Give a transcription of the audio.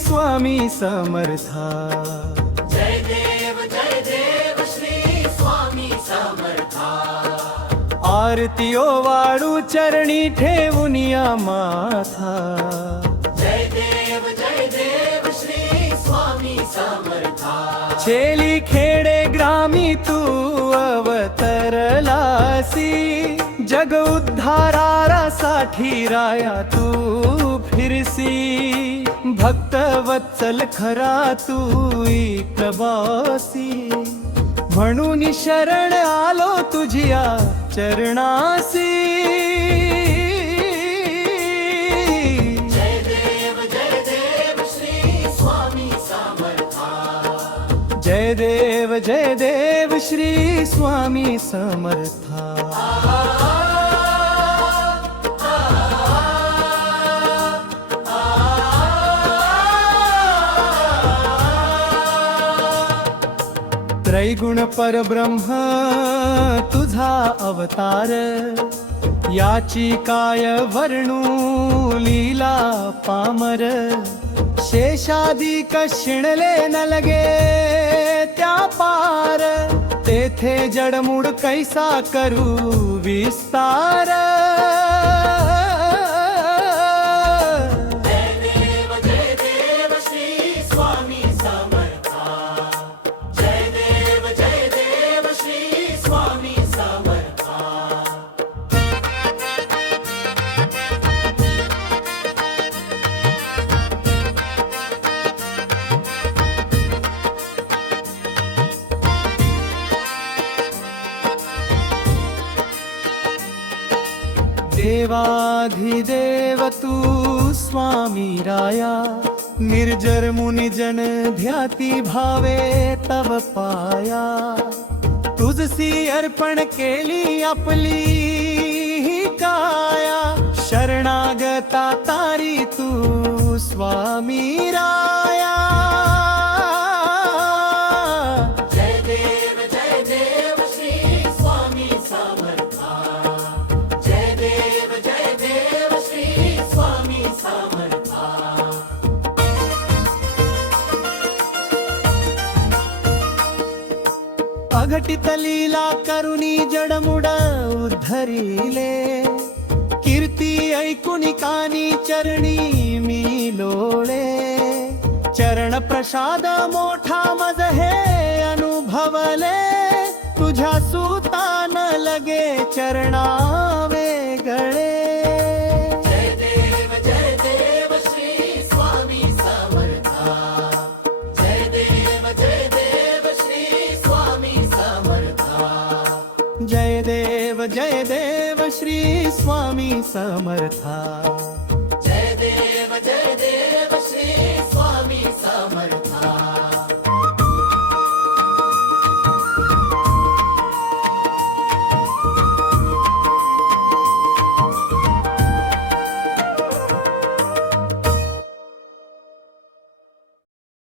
स्वामी समर्था. जय देव श्री स्वामी समर्था. आरतीओ वाळू चरणी ठेवून या माथा. जय देव श्री स्वामी समर्था. छेली खेडे ग्रामी तू अवतरलासी. जग उद्धारासाठी राया तू फिरसी. भक्त वत्सल खरा तू प्रवासी. म्हणून शरण आलो तुझिया चरणासी. जय देव श्री स्वामी समर्था. जय देव श्री स्वामी समर्था. त्रैगुण परब्रह्म तुझा अवतार. याची काय वर्णू लीला पामर. शेषादिक शिणले न लगे त्या पार. तेथे जडमूड कैसा करू विस्तार. जय देव श्री स्वामी समर्था. जय देव श्री स्वामी समर्था. देवाधिदेव तू स्वामी राया. निर्जर मुनिजन ध्याती भावे तव पाया. तुझसी अर्पण केली आपली ही काया. शरणागता तारी तू स्वामी राया. जय देव श्री स्वामी समर्था. जय देव श्री स्वामी समर्था. अघटित लीला करुणी जडमुड उद्धरिले. कीर्ती ऐकुनी कानी चरणी मी लोळे. चरण प्रसाद मोठा मज हे अनुभवले. तुझ्या सुतान लगे चरणा वेगळे. जय देव श्री स्वामी समर्था. जय देव श्री स्वामी समर्था. जय देव श्री स्वामी समर्था.